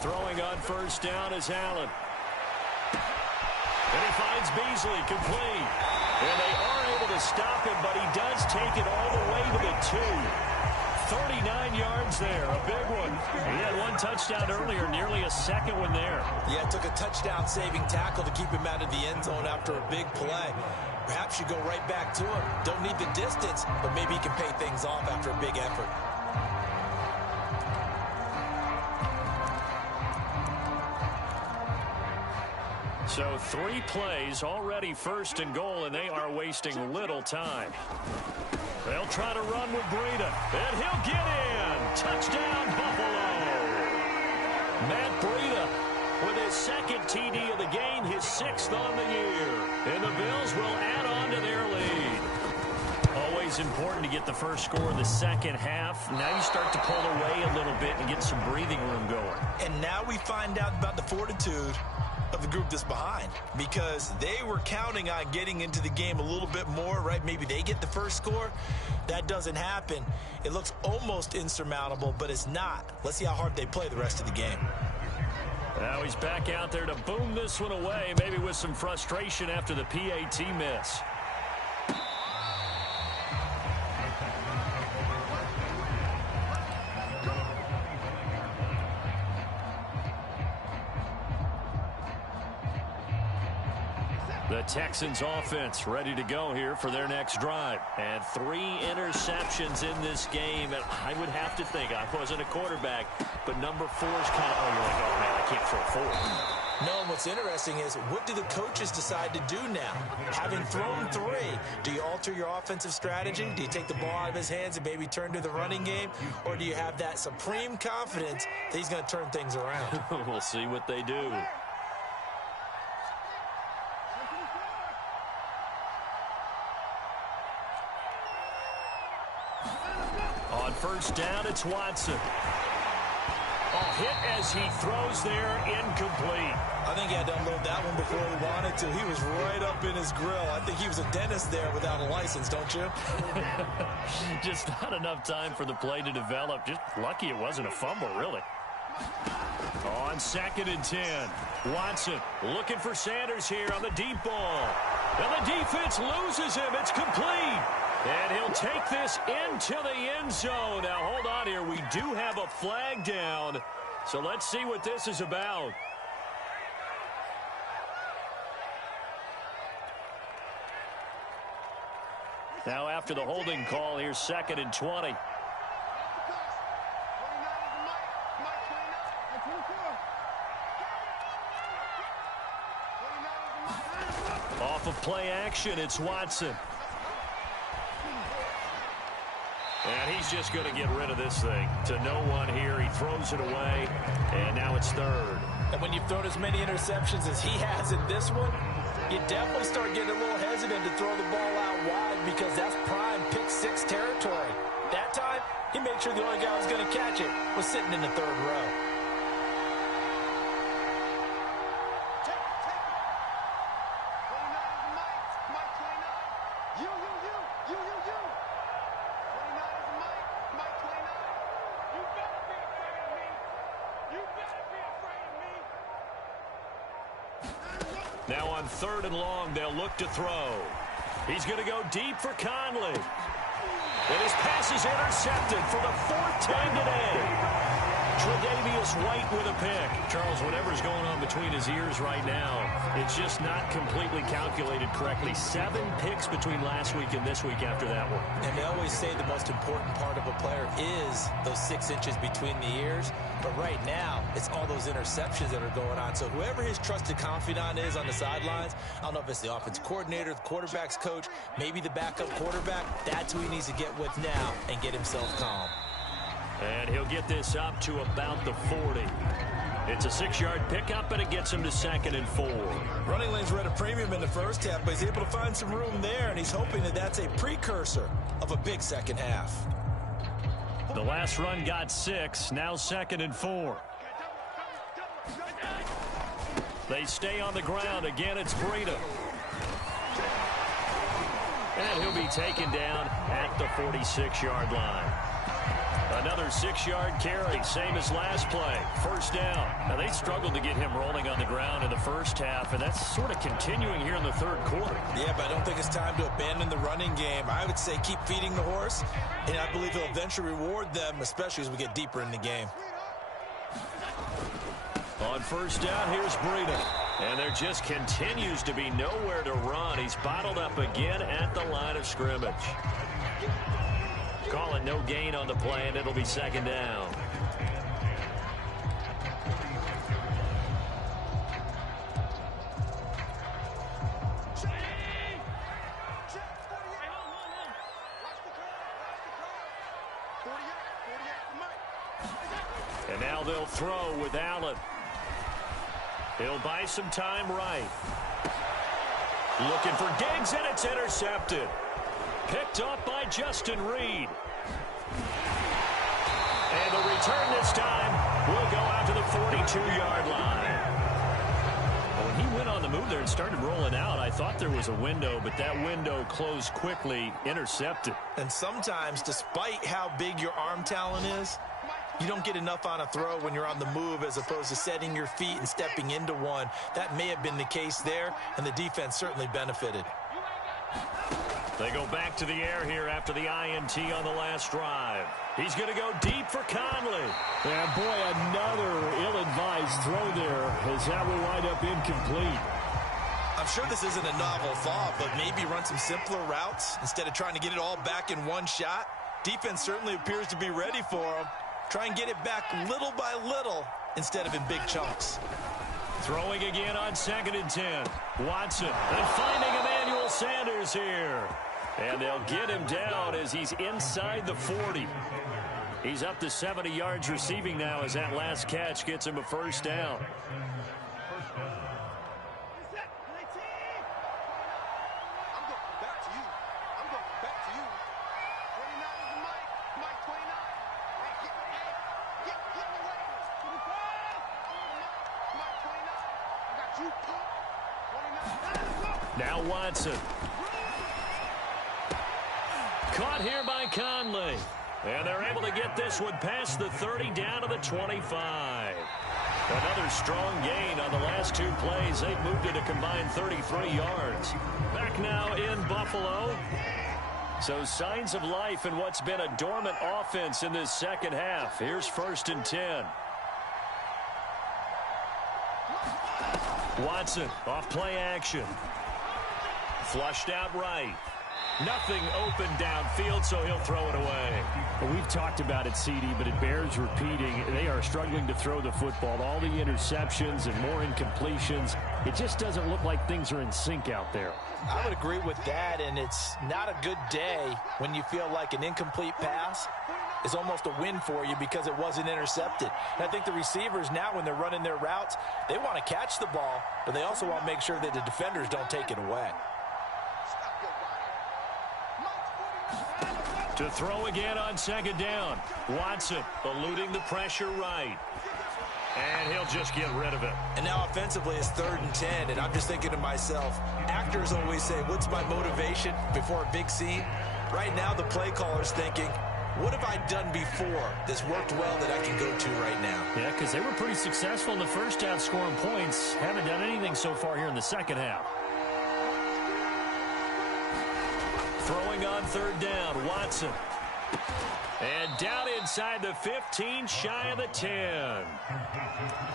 Throwing on first down is Allen. And he finds Beasley complete. And they are able to stop him, but he does take it all the way to the 2. 39 yards there, a big one. He had one touchdown earlier, nearly a second one there. Yeah, it took a touchdown-saving tackle to keep him out of the end zone after a big play. Perhaps you go right back to him. Don't need the distance, but maybe he can pay things off after a big effort. So 3 plays, already 1st and goal, and they are wasting little time. They'll try to run with Breida, and he'll get in. Touchdown, Buffalo. Matt Breida with his 2nd TD of the game, his 6th on the year. And the Bills will add on to their lead. Always important to get the first score of the second half. Now you start to pull away a little bit and get some breathing room going. And now we find out about the fortitude of the group that's behind because they were counting on getting into the game a little bit more, right? Maybe they get the first score. That doesn't happen. It looks almost insurmountable, but it's not. Let's see how hard they play the rest of the game. Now he's back out there to boom this one away, maybe with some frustration after the PAT miss. The Texans offense ready to go here for their next drive. And 3 interceptions in this game. And I would have to think, I wasn't a quarterback, but number 4 is kind of, you're like, oh, man, I can't throw 4. No, and what's interesting is what do the coaches decide to do now? Having thrown 3, do you alter your offensive strategy? Do you take the ball out of his hands and maybe turn to the running game? Or do you have that supreme confidence that he's going to turn things around? We'll see what they do. On first down, it's Watson. Hit as he throws there, incomplete. I think he had to unload that one before he wanted to. He was right up in his grill. I think he was a dentist there without a license, don't you? Just not enough time for the play to develop. Just lucky it wasn't a fumble, really. On 2nd and 10, Watson looking for Sanders here on the deep ball. And the defense loses him. It's complete. And he'll take this into the end zone. Now, hold on here. We do have a flag down. So let's see what this is about. Now, after the holding call, here's 2nd and 20. Off of play action, it's Watson. And he's just going to get rid of this thing to no one here. He throws it away, and now it's 3rd. And when you've thrown as many interceptions as he has in this one, you definitely start getting a little hesitant to throw the ball out wide because that's prime pick 6 territory. That time, he made sure the only guy who was going to catch it was sitting in the 3rd row. Now on 3rd and long, they'll look to throw. He's going to go deep for Conley. And his pass is intercepted for the 4th time today. Tre'Davious White with a pick. Charles, whatever's going on between his ears right now, it's just not completely calculated correctly. 7 picks between last week and this week after that one. And they always say the most important part of a player is those 6 inches between the ears. But right now, it's all those interceptions that are going on. So whoever his trusted confidant is on the sidelines, I don't know if it's the offense coordinator, the quarterback's coach, maybe the backup quarterback, that's who he needs to get with now and get himself calm. And he'll get this up to about the 40. It's a 6-yard pickup, and it gets him to 2nd and 4. Running lanes were at a premium in the first half, but he's able to find some room there, and he's hoping that that's a precursor of a big second half. The last run got 6, now 2nd and 4. They stay on the ground. Again, it's Breida. And he'll be taken down at the 46-yard line. Another 6-yard carry, same as last play. First down. Now, they struggled to get him rolling on the ground in the first half, and that's sort of continuing here in the 3rd quarter. Yeah, but I don't think it's time to abandon the running game. I would say keep feeding the horse, and I believe he'll eventually reward them, especially as we get deeper in the game. On first down, here's Breida. And there just continues to be nowhere to run. He's bottled up again at the line of scrimmage. Call it no gain on the play, and it'll be 2nd down. And now they'll throw with Allen. He'll buy some time right. Looking for Diggs, and it's intercepted. Picked up by Justin Reed. And the return this time will go out to the 42-yard line. When When he went on the move there and started rolling out, I thought there was a window, but that window closed quickly, intercepted. And sometimes, despite how big your arm talent is, you don't get enough on a throw when you're on the move as opposed to setting your feet and stepping into one. That may have been the case there, and the defense certainly benefited. They go back to the air here after the INT on the last drive. He's going to go deep for Conley. And boy, another ill-advised throw there as that will wind up incomplete. I'm sure this isn't a novel thought, but maybe run some simpler routes instead of trying to get it all back in one shot. Defense certainly appears to be ready for him. Try and get it back little by little instead of in big chunks. Throwing again on 2nd and 10. Watson and finding Emmanuel Sanders here. And they'll get him down as he's inside the 40. He's up to 70 yards receiving now as that last catch gets him a first down. Now Watson. Caught here by Conley. And they're able to get this one past the 30 down to the 25. Another strong gain on the last two plays. They've moved it a combined 33 yards. Back now in Buffalo. So signs of life in what's been a dormant offense in this second half. Here's 1st and 10. Watson off play action. Flushed out right. Nothing open downfield, so he'll throw it away. Well, we've talked about it, CD, but it bears repeating. They are struggling to throw the football. All the interceptions and more incompletions. It just doesn't look like things are in sync out there. I would agree with that, and it's not a good day when you feel like an incomplete pass is almost a win for you because it wasn't intercepted. And I think the receivers now, when they're running their routes, they want to catch the ball, but they also want to make sure that the defenders don't take it away. To throw again on 2nd down. Watson eluding the pressure right. And he'll just get rid of it. And now offensively it's 3rd and 10, and I'm just thinking to myself, actors always say, what's my motivation before a big scene? Right now the play caller's thinking, what have I done before that's worked well that I can go to right now? Yeah, because they were pretty successful in the first half scoring points. Haven't done anything so far here in the second half. Throwing on 3rd down, Watson. And down inside the 15, shy of the 10.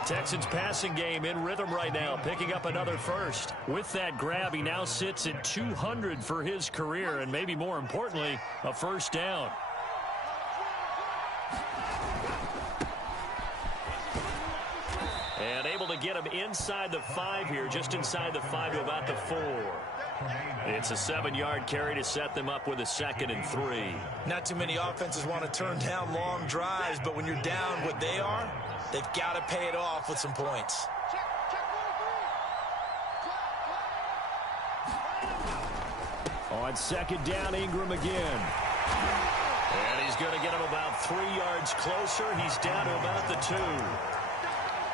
Texans passing game in rhythm right now, picking up another first. With that grab, he now sits at 200 for his career, and maybe more importantly, a first down. And able to get him inside the 5 here, just inside the 5 to about the 4. It's a 7-yard carry to set them up with a 2nd and 3. Not too many offenses want to turn down long drives, but when you're down what they are, they've got to pay it off with some points. On 2nd down, Ingram again. And he's going to get him about 3 yards closer. He's down to about the 2.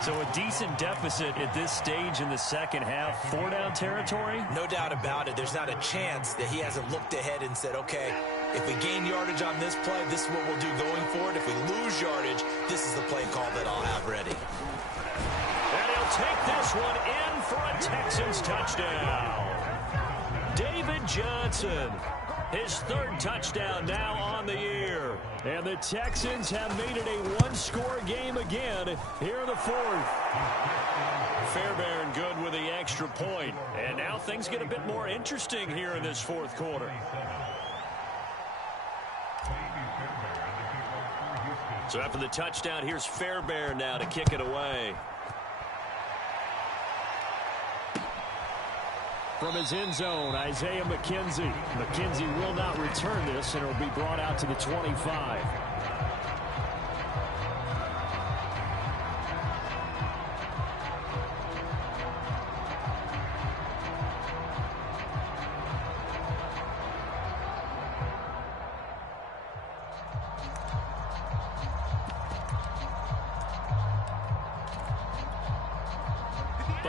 So a decent deficit at this stage in the second half. 4-down territory? No doubt about it. There's not a chance that he hasn't looked ahead and said, okay, if we gain yardage on this play, this is what we'll do going forward. If we lose yardage, this is the play call that I'll have ready. And he'll take this one in for a Texans touchdown. David Johnson, his 3rd touchdown now on the year. And the Texans have made it a one-score game again here in the 4th. Fairbairn good with the extra point. And now things get a bit more interesting here in this 4th quarter. So after the touchdown, here's Fairbairn now to kick it away. From his end zone, Isaiah McKenzie. McKenzie will not return this, and it will be brought out to the 25.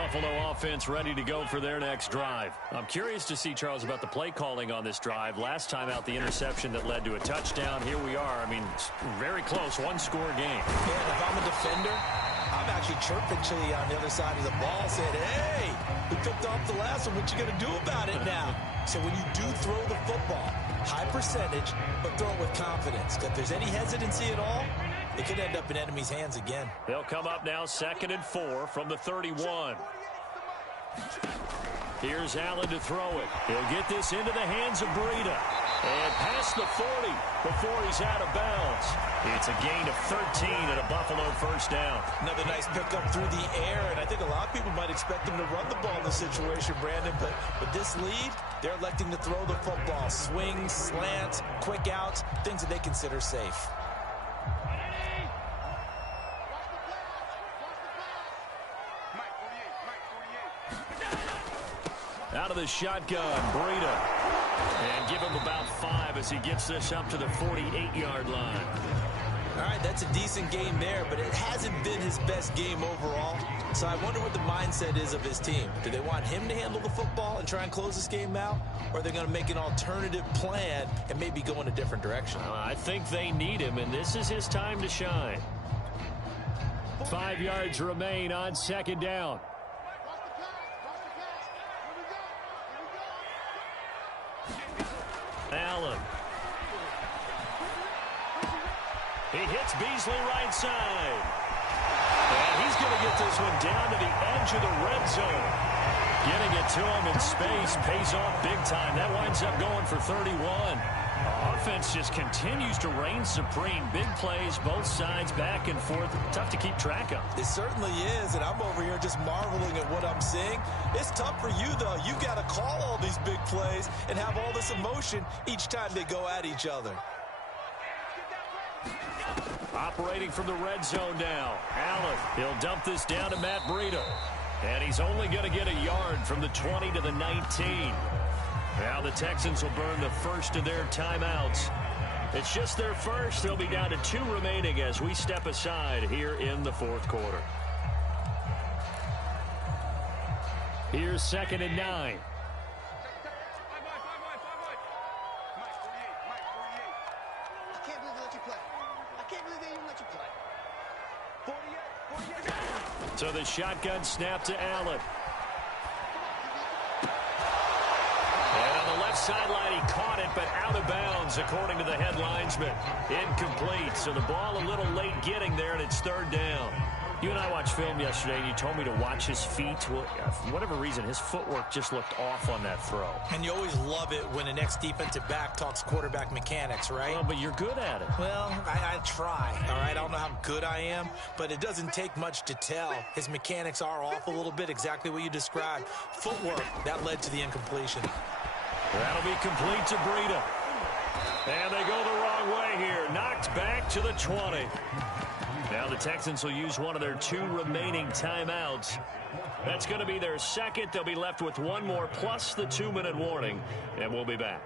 Buffalo offense ready to go for their next drive. I'm curious to see, Charles, about the play calling on this drive. Last time out, the interception that led to a touchdown. Here we are. I mean, very close, one-score game. Yeah, if I'm a defender, I'm actually chirping Chili on the other side of the ball, saying, hey, we picked off the last one. What you going to do about it now? So when you do throw the football, high percentage, but throw it with confidence. If there's any hesitancy at all, it could end up in enemy's hands again. They'll come up now 2nd and 4 from the 31. Here's Allen to throw it. He'll get this into the hands of Breida. And past the 40 before he's out of bounds. It's a gain of 13 and a Buffalo first down. Another nice pickup through the air, and I think a lot of people might expect him to run the ball in this situation, Brandon, but with this lead, they're electing to throw the football. Swings, slants, quick outs, things that they consider safe. Out of the shotgun, Breida. And give him about 5 as he gets this up to the 48-yard line. All right, that's a decent game there, but it hasn't been his best game overall. So I wonder what the mindset is of his team. Do they want him to handle the football and try and close this game out? Or are they going to make an alternative plan and maybe go in a different direction? I think they need him, and this is his time to shine. 5 yards remain on 2nd down. Allen. He hits Beasley right side. And he's going to get this one down to the edge of the red zone. Getting it to him in space pays off big time. That winds up going for 31. Offense just continues to reign supreme. Big plays, both sides, back and forth. Tough to keep track of. It certainly is, and I'm over here just marveling at what I'm seeing. It's tough for you, though. You've got to call all these big plays and have all this emotion each time they go at each other. Operating from the red zone now. Allen, he'll dump this down to Matt Breida. And he's only going to get a yard from the 20 to the 19. Now the Texans will burn the first of their timeouts. It's just their first. They'll be down to 2 remaining as we step aside here in the 4th quarter. Here's 2nd and 9. So the shotgun snap to Allen. And on the left sideline, he caught it, but out of bounds, according to the head linesman. Incomplete. So the ball a little late getting there, and it's 3rd down. You and I watched film yesterday, and you told me to watch his feet. Well, for whatever reason, his footwork just looked off on that throw. And you always love it when an ex-defensive back talks quarterback mechanics, right? Well, but you're good at it. Well, I try, all right? I don't know how good I am, but it doesn't take much to tell. His mechanics are off a little bit, exactly what you described. Footwork, that led to the incompletion. That'll be complete to Breida. And they go the wrong way here. Knocked back to the 20. Now the Texans will use one of their 2 remaining timeouts. That's going to be their second. They'll be left with 1 more plus the 2-minute warning, and we'll be back.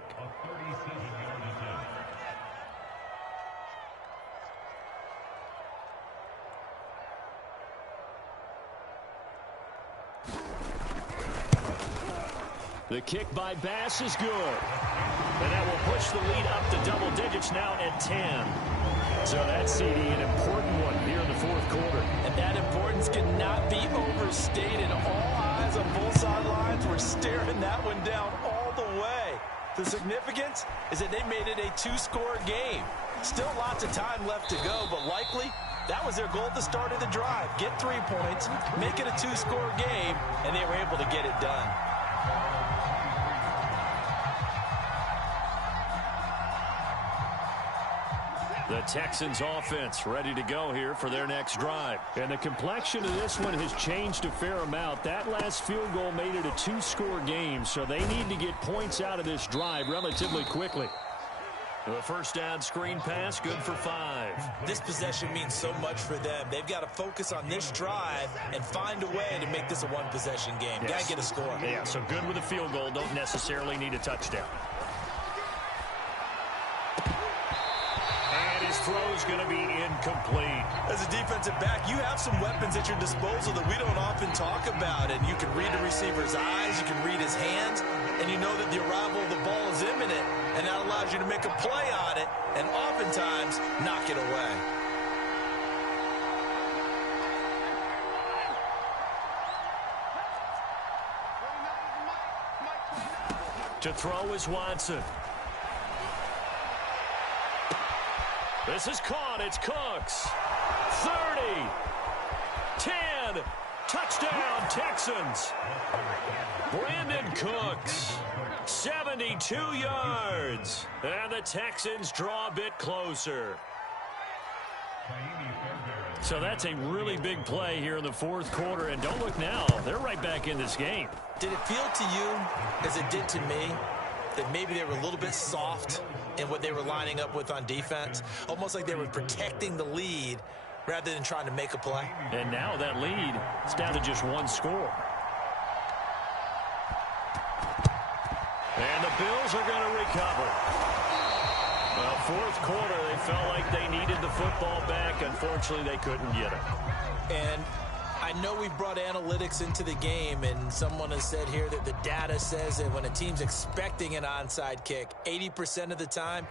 The kick by Bass is good. And that will push the lead up to double digits now at 10. So that's, CD, an important one here in the 4th quarter. And that importance cannot be overstated. All eyes on both sidelines were staring that one down all the way. The significance is that they made it a 2-score game. Still lots of time left to go, but likely that was their goal at the start of the drive. Get 3 points, make it a 2-score game, and they were able to get it done. The Texans offense ready to go here for their next drive. And the complexion of this one has changed a fair amount. That last field goal made it a 2-score game, so they need to get points out of this drive relatively quickly. The first down screen pass, good for 5. This possession means so much for them. They've got to focus on this drive and find a way to make this a 1-possession game. Yes. Got to get a score. Yeah, so good with a field goal. Don't necessarily need a touchdown. throw's going to be incomplete. As a defensive back, you have some weapons at your disposal that we don't often talk about. And you can read the receiver's eyes, you can read his hands, and you know that the arrival of the ball is imminent, and that allows you to make a play on it and oftentimes knock it away. To throw is Watson. This is caught. It's Cooks. 30. 10. Touchdown, Texans. Brandon Cooks. 72 yards. And the Texans draw a bit closer. So that's a really big play here in the fourth quarter. And don't look now. They're right back in this game. Did it feel to you, as it did to me, that maybe they were a little bit soft in what they were lining up with on defense? Almost like they were protecting the lead rather than trying to make a play. And now that lead is down to just one score. And the Bills are going to recover. Well, fourth quarter, they felt like they needed the football back. Unfortunately, they couldn't get it. And I know we brought analytics into the game, and someone has said here that the data says that when a team's expecting an onside kick, 80% of the time,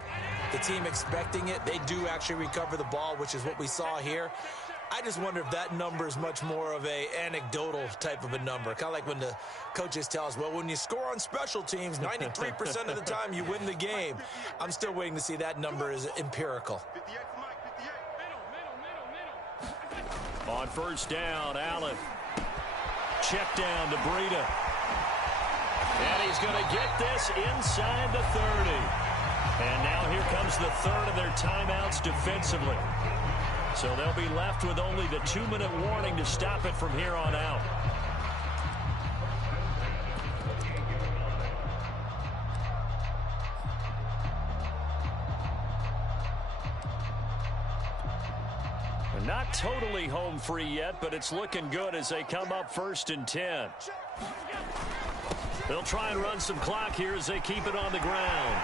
the team expecting it, they do actually recover the ball, which is what we saw here. I just wonder if that number is much more of a anecdotal type of a number. Kind of like when the coaches tell us, well, when you score on special teams, 93% of the time you win the game. I'm still waiting to see that number is empirical. On first down, Allen. Check down to Breida. And he's going to get this inside the 30. And now here comes the third of their timeouts defensively. So they'll be left with only the 2-minute warning to stop it from here on out. Not totally home free yet, but it's looking good as they come up 1st and 10. They'll try and run some clock here as they keep it on the ground.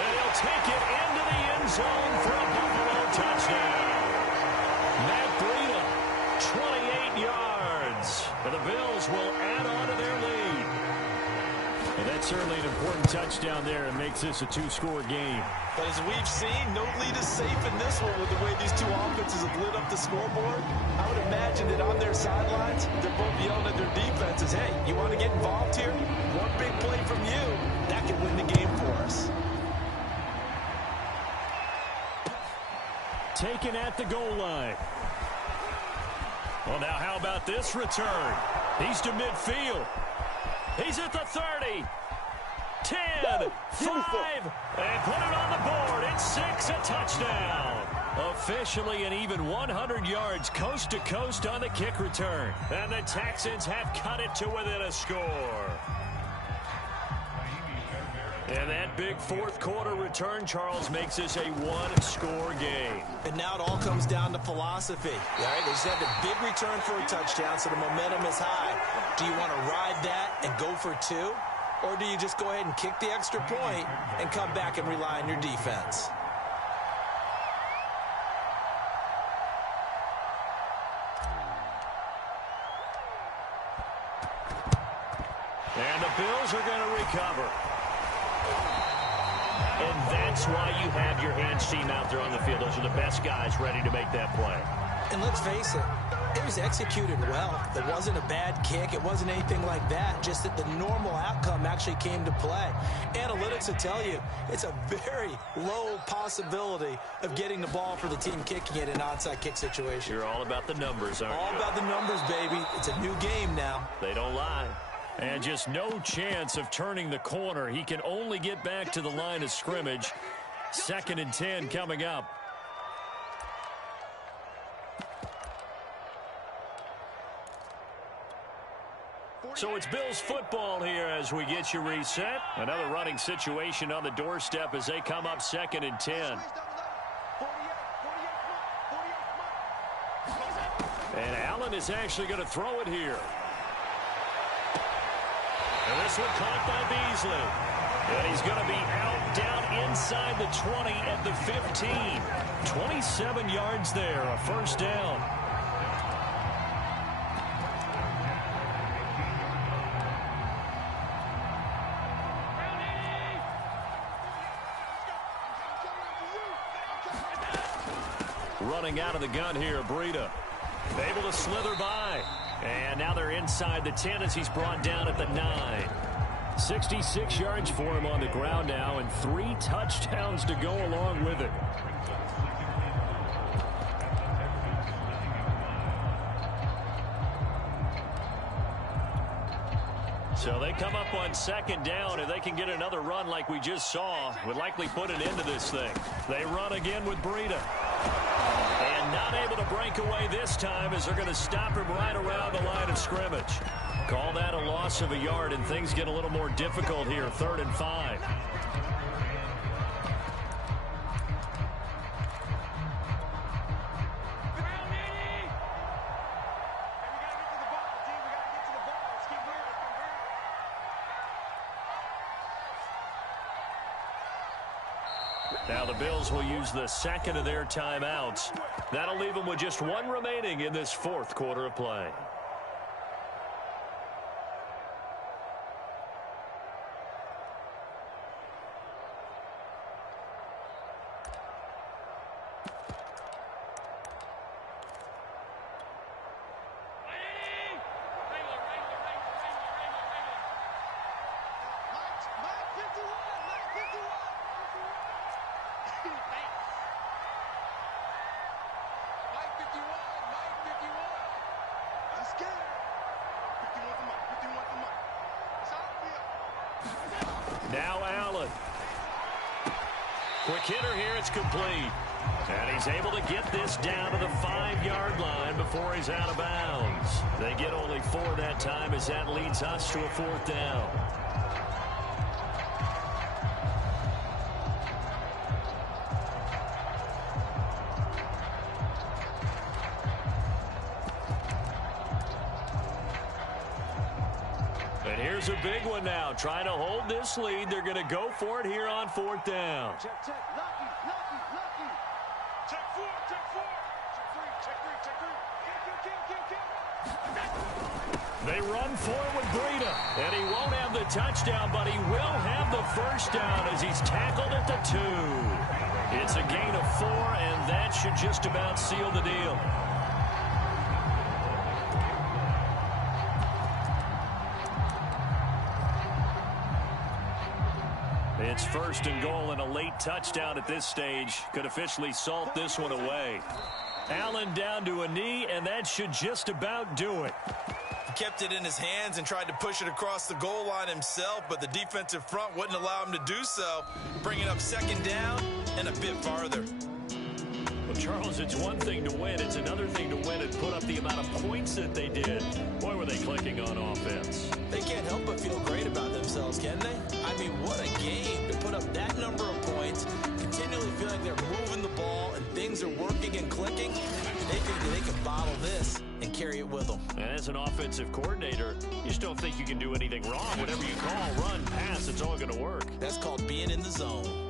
And he'll take it into the end zone for a Buffalo touchdown. Matt Breida, 28 yards. And the Bills will add on to their lead. And that's certainly an important touchdown there and makes this a 2-score game. But as we've seen, no lead is safe in this one with the way these two offenses have lit up the scoreboard. I would imagine that on their sidelines, they're both yelling at their defenses, hey, you want to get involved here? One big play from you, that could win the game for us. Taken at the goal line. Well, now how about this return? He's to midfield. He's at the 30. 10, 5, and put it on the board. It's 6, a touchdown. Officially an even 100 yards coast to coast on the kick return. And the Texans have cut it to within a score. And that big fourth quarter return, Charles, makes this a 1-score game. And now it all comes down to philosophy. All right, they just had a big return for a touchdown, so the momentum is high. Do you want to ride that and go for 2? Or do you just go ahead and kick the extra point and come back and rely on your defense? And the Bills are going to recover. And that's why you have your hands team out there on the field. Those are the best guys ready to make that play. And let's face it, it was executed well. It wasn't a bad kick. It wasn't anything like that. Just that the normal outcome actually came to play. Analytics will tell you it's a very low possibility of getting the ball for the team kicking it in an onside kick situation. You're all about the numbers, aren't you? All about the numbers, baby. It's a new game now. They don't lie. And just no chance of turning the corner. He can only get back to the line of scrimmage. 2nd and 10 coming up. So it's Bills football here as we get you reset. Another running situation on the doorstep as they come up 2nd and 10. And Allen is actually going to throw it here. And this one caught by Beasley. And he's going to be out down inside the 20 at the 15. 27 yards there, a first down. Running out of the gun here, Breida. Able to slither by. And now they're inside the 10 as he's brought down at the 9. 66 yards for him on the ground now, and 3 touchdowns to go along with it. So they come up on second down. If they can get another run like we just saw, would likely put an end to this thing. They run again with Breida. And not able to break away this time as they're going to stop him right around the line of scrimmage. Call that a loss of a yard, and things get a little more difficult here, 3rd and 5. Now the Bills will use the second of their timeouts. That'll leave them with just 1 remaining in this 4th quarter of play. Now Allen. Quick hitter here, it's complete. And he's able to get this down to the 5-yard line before he's out of bounds. They get only 4 that time as that leads us to a 4th down. Here's a big one now. Trying to hold this lead. They're going to go for it here on 4th down. Check, lucky. Check 4, check 4. Check 3. They run for it with Breida. And he won't have the touchdown, but he will have the first down as he's tackled at the 2. It's a gain of 4, and that should just about seal the deal. It's 1st and goal, and a late touchdown at this stage could officially salt this one away. Allen down to a knee, and that should just about do it. He kept it in his hands and tried to push it across the goal line himself, but the defensive front wouldn't allow him to do so, bringing up 2nd down and a bit farther. Well, Charles, it's one thing to win. It's another thing to win and put up the amount of points that they did. Boy, were they clicking on offense. They can't help but feel great about themselves, can they? I mean, what a game to put up that number of points, continually feeling they're moving the ball and things are working and clicking. They think that they can bottle this and carry it with them. And as an offensive coordinator, you just don't think you can do anything wrong. Whatever you call, run, pass, it's all going to work. That's called being in the zone.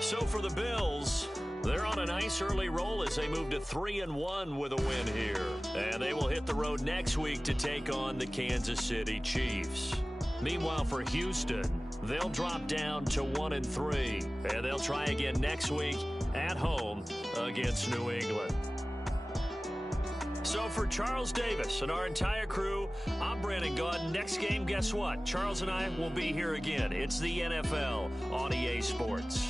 So for the Bills, they're on a nice early roll as they move to 3-1 with a win here. And they will hit the road next week to take on the Kansas City Chiefs. Meanwhile, for Houston, they'll drop down to 1-3. And they'll try again next week at home against New England. So for Charles Davis and our entire crew, I'm Brandon Gaudin. Next game, guess what? Charles and I will be here again. It's the NFL on EA Sports.